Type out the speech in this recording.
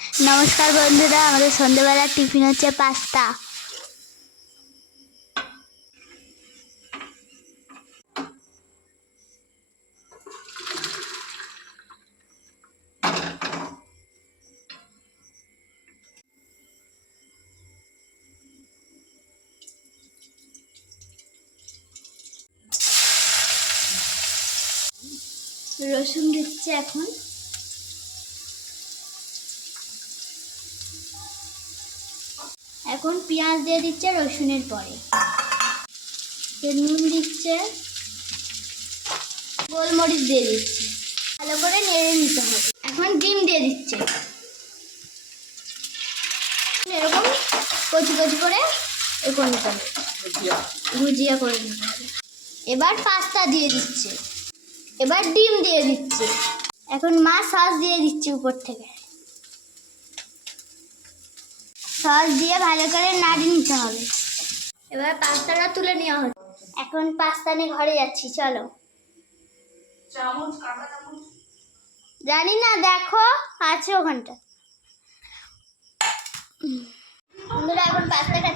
नमस्कार बंधुरा हमारे सन्ध्येबेला टिफिन होच्छे पास्ता। रसुन दिच्छे এখন এখন পেঁয়াজ দিয়ে দিচ্ছে রসুনের পরে নুন দিচ্ছে গোলমরিচ দিয়ে দিচ্ছে ভালো করে নেড়ে নিতে হবে। এখন ডিম দিয়ে দিচ্ছে এরকম কচি কচি করে করে নিতে হবে ভুজিয়া করে নিতে হবে। এবার পাস্তা দিয়ে দিচ্ছে এবার ডিম দিয়ে দিচ্ছে এখন মা সস দিয়ে দিচ্ছে উপর থেকে সস দিয়ে ভালো করে নাড়িয়ে নিতে হবে। এবার পাস্তাটা তুলে নেওয়া হচ্ছে। এখন পাস্তা নিয়ে ঘরে যাচ্ছি চলো। জানি না দেখো আছে ওখানটা। বন্ধুরা এখন পাস্তাটা